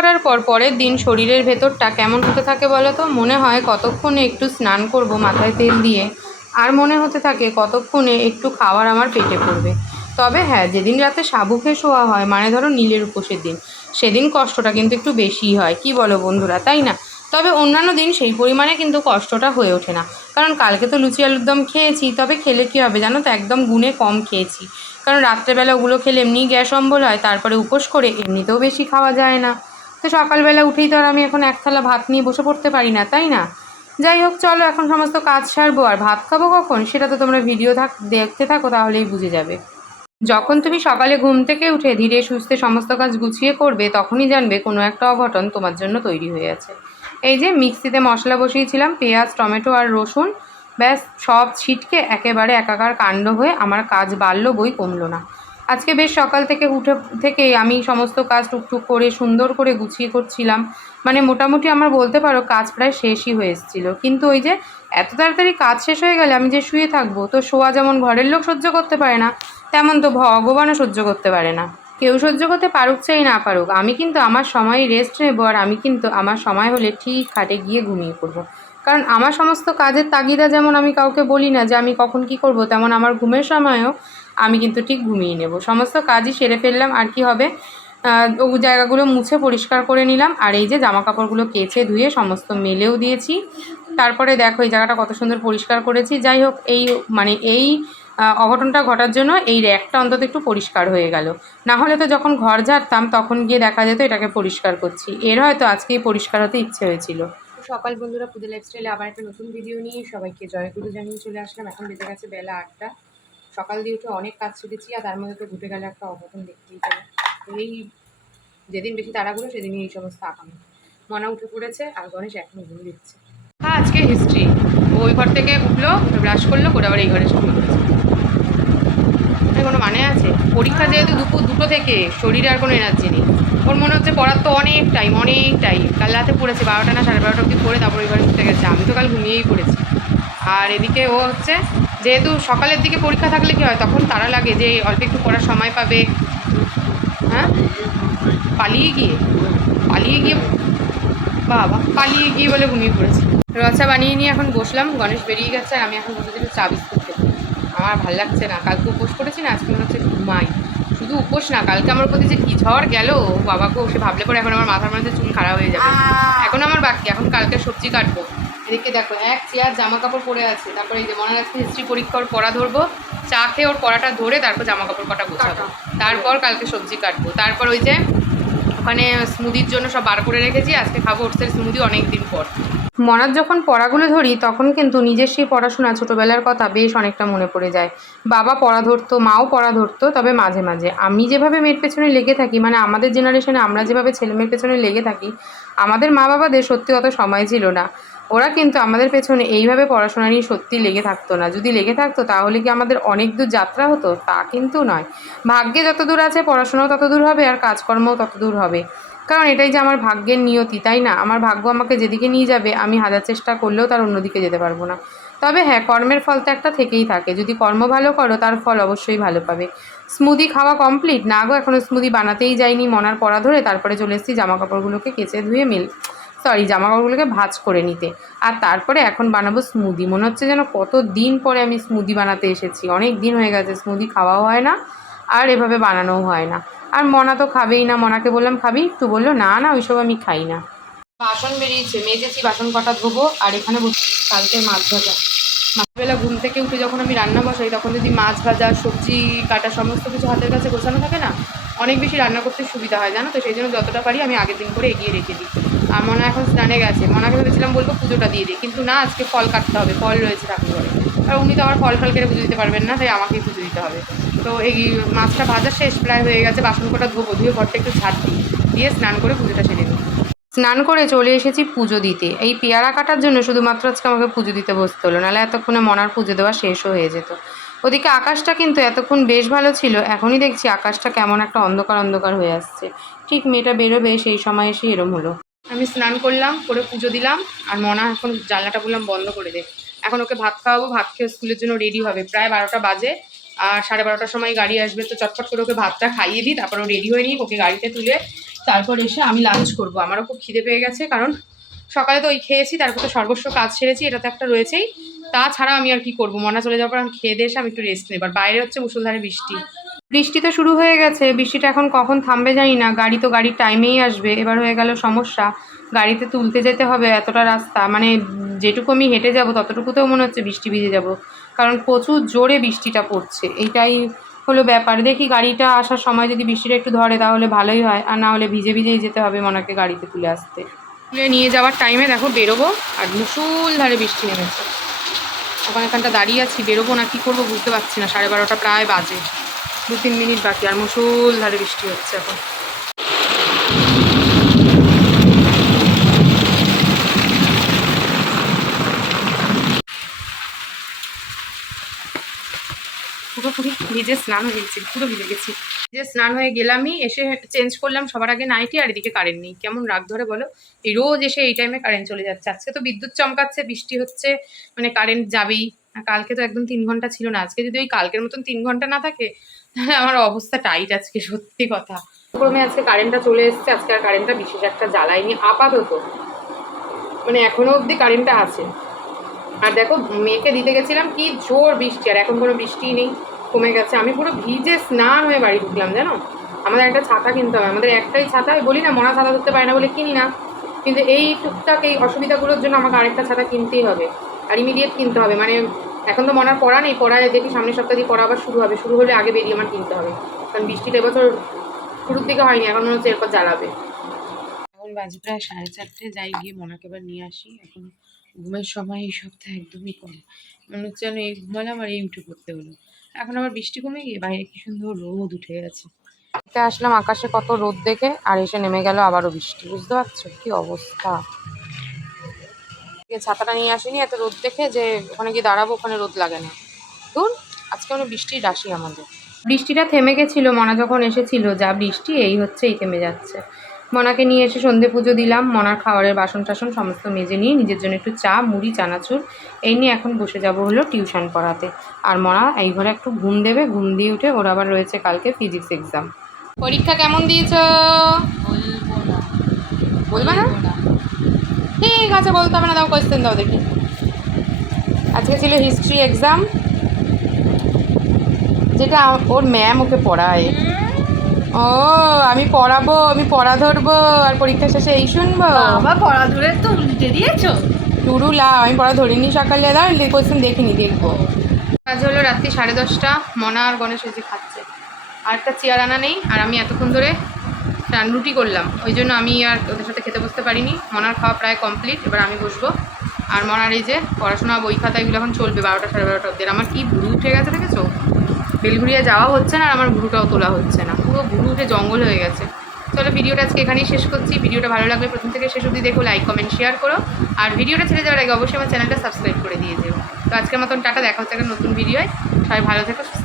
করার পর পরের দিন শরীরের ভেতরটা কেমন হতে থাকে বলো তো? মনে হয় কতক্ষণে একটু স্নান করব মাথায় তেল দিয়ে। আর মনে হতে থাকে কতক্ষণে একটু খাবার আমার পেটে পড়বে। তবে হ্যাঁ যেদিন রাতে সাবু খেয়ে শোয়া হয় মানে ধরো নীলের উপোসের দিন, সেদিন কষ্টটা কিন্তু একটু বেশিই হয়, কি বলো বন্ধুরা, তাই না? তবে অন্যান্য দিন সেই পরিমাণে কিন্তু কষ্টটা হয়ে ওঠে না। কারণ কালকে তো লুচি আলুর দম খেয়েছি, তবে খেলে কী হবে জানো তো? একদম গুণে কম খেয়েছি। কারণ রাত্রেবেলা ওগুলো খেলে এমনি গ্যাস অম্বল হয়, তারপরে উপোস করে এমনিতেও বেশি খাওয়া যায় না। তো সকালবেলা উঠেই তো আর আমি এখন এক থালা ভাত নিয়ে বসে পড়তে পারি না, তাই না? যাই হোক, চলো, এখন সমস্ত কাজ সারবো। আর ভাত খাব কখন? সেটা তো তোমরা ভিডিও থাক, দেখতে থাকো, তাহলেই বুঝে যাবে। যখন তুমি সকালে ঘুম থেকে উঠে ধীরে সুস্থে সমস্ত কাজ গুছিয়ে করবে, তখনই জানবে কোনো একটা অঘটন তোমার জন্য তৈরি হয়ে আছে। এই যে, মিক্সিতে মশলা বসিয়েছিলাম, পেঁয়াজ, টমেটো আর রসুন। ব্যাস, সব ছিটকে একেবারে একাকার কাণ্ড হয়ে আমার কাজ বাড়লো বই কমলো না। আজকে বেশ সকাল থেকে উঠে, থেকে আমি সমস্ত কাজ টুকটুক করে, সুন্দর করে গুছিয়ে করছিলাম। মানে মোটামুটি আমার বলতে পারো কাজ প্রায় শেষই হয়ে এসেছিল। কিন্তু ওই যে এত তাড়াতাড়ি কাজ শেষ হয়ে গেলে আমি যে শুয়ে থাকব, তো শোয়া যেমন ঘরের লোক সহ্য করতে পারে না, তেমন তো ভগবানও সহ্য করতে পারে না। কেউ সহ্য করতে পারুক চাই না পারুক, আমি কিন্তু আমার সময় রেস্ট নেব আর আমি কিন্তু আমার সময় হলে ঠিক খাটে গিয়ে ঘুমিয়ে পড়ব। কারণ আমার সমস্ত কাজের তাগিদা যেমন আমি কাউকে বলি না যে আমি কখন কি করব, তেমন আমার ঘুমের সময়ও আমি কিন্তু ঠিক ঘুমিয়ে নেব। সমস্ত কাজই সেরে ফেললাম, আর কি হবে? ও জায়গাগুলো মুছে পরিষ্কার করে নিলাম, আর এই যে জামা কাপড়গুলো কেচে ধুয়ে সমস্ত মেলেও দিয়েছি। তারপরে দেখো এই জায়গাটা কত সুন্দর পরিষ্কার করেছি। যাই হোক, এই মানে এই অঘটনটা ঘটার জন্য এই র্যাকটা অন্তত একটু পরিষ্কার হয়ে গেল। না হলে তো যখন ঘর ঝাড়তাম, তখন গিয়ে দেখা যেত এটাকে পরিষ্কার করছি। এর হয়তো আজকেই পরিষ্কার হতে ইচ্ছে হয়েছিল। সকাল বন্ধুরা, পুজো লাইফস্টাইলে আবার একটা নতুন ভিডিও নিয়ে সবাইকে জয় জয়গুরু জানিয়ে চলে আসলাম। এখন বেজে গেছে বেলা আটটা। সকাল দিয়ে উঠে অনেক কাজ শিখেছি আর তার মধ্যে তো ঘুটে গেলে একটা অঘটন দেখতেই পেলে তো এই যেদিন বেশি তাড়াগুলো সেদিনই এই সমস্ত আকামি মনা উঠে পড়েছে আর গণেশ এখনও ঘুম দিচ্ছে। হ্যাঁ আজকে হিস্ট্রি ওই ঘর থেকে উঠল ব্রাশ করল, করে আবার এই ঘরে শুরু কোনো মানে আছে? পরীক্ষা যেহেতু দুপুর দুটো থেকে, শরীরে আর কোনো এনার্জি নেই। ওর মনে হচ্ছে পড়ার তো অনেক টাইম অনেক টাইম কাল রাতে পড়েছে, বারোটা না সাড়ে বারোটা অবধি পড়ে, তারপর ওই ঘরে শুতে গেছে। আমি তো কাল ঘুমিয়েই পড়েছি। আর এদিকে ও হচ্ছে যেহেতু সকালের দিকে পরীক্ষা থাকলে কি হয় তখন তারা লাগে যে অল্প একটু পড়ার সময় পাবে। হ্যাঁ? পালিয়ে গিয়ে পালিয়ে গিয়ে বাবা পালিয়ে গিয়ে বলে ঘুমিয়ে পড়েছি। রচা বানিয়ে নিয়ে এখন বসলাম গণেশ বেরিয়ে গেছে আর আমি এখন বসে দিল চা বিস্কুট খেতে। আমার ভালো লাগছে না কালকে উপোস করেছি না আজকে মনে হচ্ছে ঘুমাই। শুধু উপোস না কালকে আমার প্রতি যে কী ঝড় গেল বাবাকেও সে ভাবলে পরে এখন আমার মাথার মধ্যে চুল খারাপ হয়ে যাবে। এখন আমার বাকি এখন কালকে সবজি কাটবো। এদিকে দেখো এক চেয়ার জামা কাপড় পরে আছে। তারপরে এই যে মনে রাখছি হিস্ট্রি পরীক্ষার পড়া ধরবো। চা খেয়ে ওর পড়াটা ধরে তারপর জামা কাপড় কটা গোছাবো। তারপর কালকে সবজি কাটবো। তারপর ওই যে ওখানে স্মুদির জন্য সব বার করে রেখেছি আজকে খাব ওটসের স্মুদি অনেক দিন পর। মনার যখন পড়াগুলো ধরি তখন কিন্তু নিজের সেই পড়াশোনা ছোটোবেলার কথা বেশ অনেকটা মনে পড়ে যায়। বাবা পড়া ধরতো মাও পড়া ধরতো তবে মাঝে মাঝে। আমি যেভাবে মেয়ের পেছনে লেগে থাকি মানে আমাদের জেনারেশনে আমরা যেভাবে ছেলে মেয়ের পেছনে লেগে থাকি আমাদের মা বাবাদের সত্যি অত সময় ছিল না। ওরা কিন্তু আমাদের পেছনে এইভাবে পড়াশোনা নিয়ে সত্যি লেগে থাকতো না। যদি লেগে থাকতো, তাহলে কি আমাদের অনেক দূর যাত্রা হতো? তা কিন্তু নয়। ভাগ্যে যত দূর আছে, পড়াশোনাও তত দূর হবে আর কাজকর্মও তত দূর হবে। কারণ এটাই যে আমার ভাগ্যের নিয়তি, তাই না? আমার ভাগ্য আমাকে যেদিকে নিয়ে যাবে, আমি হাজার চেষ্টা করলেও তার অন্যদিকে যেতে পারব না। তবে হ্যাঁ কর্মের ফল তো একটা থেকেই থাকে। যদি কর্ম ভালো করো, তার ফল অবশ্যই ভালো পাবে। স্মুদি খাওয়া কমপ্লিট না গো এখনও স্মুদি বানাতেই যাইনি। মনার পড়া ধরে তারপরে চলে এসেছি জামা কাপড়গুলোকে কেচে ধুয়ে মিল সরি জামা কাপড়গুলোকে ভাঁজ করে নিতে। আর তারপরে এখন বানাবো স্মুদি মনে হচ্ছে যেন কত দিন পরে আমি স্মুদি বানাতে এসেছি। অনেক দিন হয়ে গেছে স্মুদি খাওয়াও হয় না আর এভাবে বানানোও হয় না। আর মনা তো খাবেই না, মনাকে বললাম, খাবি? একটু বলল, না না, ওইসব আমি খাই না। বাসন বেরিয়েছে, মেজেছি বাসন কটা ধোবো, আর এখানে কালকে মাছ ভাজা। মাছবেলা ঘুম থেকে উঠে যখন আমি রান্না বসাই, তখন যদি মাছ ভাজা, সবজি, কাটা সমস্ত কিছু হাতের কাছে গোছানো থাকে না, অনেক বেশি রান্না করতে সুবিধা হয়, জানো তো? সেই জন্য যতটা পারি আমি আগের দিন করে এগিয়ে রেখে দিই। আর মনে এখন স্নানে গেছে। মনাকে ভেবেছিলাম বলব পুজোটা দিয়ে দিই, কিন্তু না, আজকে ফল কাটতে হবে, ফল রয়েছে ঠাকুর ঘরে আর উনি তো আমার ফল ফল কেটে পুজো দিতে পারবেন না, তাই আমাকেই পুজো দিতে হবে। তো এই মাছটা ভাজা শেষ, প্রায় হয়ে গেছে বাসন কটা ধোবো, ধুয়ে ঘরটা একটু ঝাড় দিই। দিয়ে স্নান করে পুজোটা সেরে দিই স্নান করে চলে এসেছি পুজো দিতে। এই পেয়ারা কাটার জন্য শুধুমাত্র আজকে আমাকে পুজো দিতে বসতে হলো, নাহলে এতক্ষণে মনার পুজো দেওয়া শেষও হয়ে যেত। ওদিকে আকাশটা কিন্তু এতক্ষণ বেশ ভালো ছিল, এখনই দেখছি আকাশটা কেমন একটা অন্ধকার অন্ধকার হয়ে আসছে। ঠিক মেয়েটা বেরোবে, সেই সময় এসে এরম হলো। আমি স্নান করলাম, করে পুজো দিলাম, আর মনা এখন জানলাটা বললাম বন্ধ করে দে। এখন ওকে ভাত খাওয়াবো, ভাত খেয়ে স্কুলের জন্য রেডি হবে। প্রায় বারোটা বাজে, আর সাড়ে বারোটার সময় গাড়ি আসবে, তো চটপট করে ওকে ভাতটা খাইয়ে দিই, তারপর ও রেডি হয়ে নিই ওকে গাড়িতে তুলে তারপর এসে আমি লাঞ্চ করব। আমারও খুব খিদে পেয়ে গেছে, কারণ সকালে তো ওই খেয়েছি, তারপর তো সর্বস্ব কাজ সেরেছি এটা তো একটা রয়েছেই। তাছাড়া আমি আর কি করব? মনা চলে যাওয়ার পর আমি খেয়ে দিয়ে এসে আমি একটু রেস্ট নেবার বাইরে হচ্ছে মুসলধারে বৃষ্টি। বৃষ্টি তো শুরু হয়ে গেছে, বৃষ্টিটা এখন কখন থামবে জানি না। গাড়ি তো গাড়ির টাইমেই আসবে, এবার হয়ে গেল সমস্যা। গাড়িতে তুলতে যেতে হবে এতটা রাস্তা মানে যেটুকু আমি হেঁটে যাব ততটুকুতেও মনে হচ্ছে বৃষ্টি ভিজে যাব। কারণ প্রচুর জোরে বৃষ্টিটা পড়ছে, এইটাই হলো ব্যাপার। দেখি গাড়িটা আসার সময় যদি বৃষ্টিটা একটু ধরে তাহলে ভালোই হয়, আর না হলে ভিজে ভিজেই যেতে হবে মনাকে গাড়িতে তুলে আসতে। তুলে নিয়ে যাওয়ার টাইমে দেখো বেরোবো, আর মুসুল ধারে বৃষ্টি নেমেছে। ওখানে এখানটা দাঁড়িয়ে আছি, বেরোবো না, কী করব বুঝতে পারছি না, সাড়ে বারোটা প্রায় বাজে। দু তিন মিনিট বাকি, আর মুসুল ধারে বৃষ্টি হচ্ছে এখন। পুরোপুরি ভিজে স্নান হয়ে গেছি, পুরো ভিজে গেছি। ভিজে স্নান হয়ে গেলামই, এসে চেঞ্জ করলাম সবার আগে নাইটি আর এদিকে কারেন্ট নেই। কেমন রাগ ধরে বলো? এই রোজ এসে এই টাইমে কারেন্ট চলে যাচ্ছে। আজকে তো বিদ্যুৎ চমকাচ্ছে, বৃষ্টি হচ্ছে মানে কারেন্ট যাবেই। কালকে তো একদম তিন ঘণ্টা ছিল না। আজকে যদি ওই কালকের মতন তিন ঘণ্টা না থাকে আমার অবস্থা টাইট আজকে, সত্যি কথা। ক্রমে আজকে কারেন্টটা চলে এসছে, আজকে আর কারেন্টটা বিশেষ একটা জ্বালায়নি, আপাতত। মানে এখনও অবধি কারেন্টটা আছে। আর দেখো, মেয়েকে দিতে গেছিলাম, কি জোর বৃষ্টি, আর এখন কোনো বৃষ্টি নেই, কমে গেছে। আমি পুরো ভিজে স্নান হয়ে বাড়ি ঢুকলাম, জানো? আমাদের একটা ছাতা কিনতে হবে, আমাদের একটাই ছাতা বলি না মনা ছাতা ধরতে পারে না বলে কিনি না। কিন্তু এই টুকটাক এই অসুবিধাগুলোর জন্য আমাকে আরেকটা ছাতা কিনতেই হবে, আর ইমিডিয়েট কিনতে হবে। মানে এখন তো মনার পড়া নেই পড়া দেখি সামনের সপ্তাহ দিয়ে পড়া আবার শুরু হবে। শুরু হলে আগে বেরিয়ে আমার কিনতে হবে। কারণ বৃষ্টিটা এবছর শুরুর দিকে হয়নি এখন মনে হচ্ছে এরপর জ্বালাবে। এখন বাজে প্রায় সাড়ে চারটে যাই গিয়ে মনাকে এবার নিয়ে আসি। এখন ঘুমের সময় এই সপ্তাহে একদমই কম। মনে হচ্ছে যেন এই ঘুমালাম আর এই উঠে পড়তে হলো। এখন আবার বৃষ্টি কমে গিয়ে বাইরে কি সুন্দর রোদ উঠে গেছে। আসলাম আকাশে কত রোদ দেখে আর এসে নেমে গেল আবারও বৃষ্টি। বুঝতে পারছ কি অবস্থা? ছাতাটা নিয়ে আসিনি এত রোদ দেখে যে ওখানে গিয়ে দাঁড়াবো ওখানে রোদ লাগে না। দূর আজকে মানে বৃষ্টির রাশি আমাদের। বৃষ্টিটা থেমে গেছিল মনা যখন এসেছিল যা বৃষ্টি এই হচ্ছে এই থেমে যাচ্ছে। মনাকে নিয়ে এসে সন্ধে পুজো দিলাম মনার খাবারের বাসন টাসন সমস্ত মেজে নিয়ে নিজের জন্য একটু চা মুড়ি চানাচুর এই নিয়ে এখন বসে যাব হলো টিউশন পড়াতে। আর মনা এই ঘরে একটু ঘুম দেবে ঘুম দিয়ে উঠে ওর আবার রয়েছে কালকে ফিজিক্স এক্সাম পরীক্ষা কেমন দিয়েছ? বলবে না? ঠিক আছে বলতে হবে না দাও কোয়েশ্চেন দাও দেখি। আজকে ছিল হিস্ট্রি এক্সাম যেটা ওর ম্যাম ওকে পড়ায়। ও আমি পড়াবো আমি পড়া ধরবো আর পরীক্ষা শেষে এই শুনব? বাবা পড়া ধরে তো উল্টে দিয়েছ। টুরুলা আমি পড়া ধরিনি সকালে দাও কোয়েশ্চেন দেখিনি দেখব। কাজ হলো রাত্রি সাড়ে দশটা মনা আর গণেশ খাচ্ছে। আর একটা চেয়ার আনা নেই আর আমি এতক্ষণ ধরে রুটি করলাম। ওই জন্য আমি আর ওদের সাথে খেতে বসতে পারিনি। মনার খাওয়া প্রায় কমপ্লিট। এবার আমি বসবো। আর মনার এই যে পড়াশোনা, বই খাতা, এগুলো এখন চলবে বারোটা, সাড়ে বারোটা অব্দি আমার কি ভুরু উঠে গেছে দেখেছ? বেলঘুরিয়া যাওয়া হচ্ছে না আর আমার ভুরুটাও তোলা হচ্ছে না। পুরো ভুরু উঠে জঙ্গল হয়ে গেছে। চলো ভিডিওটা আজকে এখানেই শেষ করছি। ভিডিওটা ভালো লাগলে প্রথম থেকে শেষ অবধি দেখো লাইক কমেন্ট শেয়ার করো। আর ভিডিওটা ছেড়ে যাওয়ার আগে অবশ্যই আমার চ্যানেলটা সাবস্ক্রাইব করে দিয়ে যেও। তো আজকের মতন টাটা, দেখা হচ্ছে একটা নতুন ভিডিওয় সবাই ভালো থেকো, সুস্থ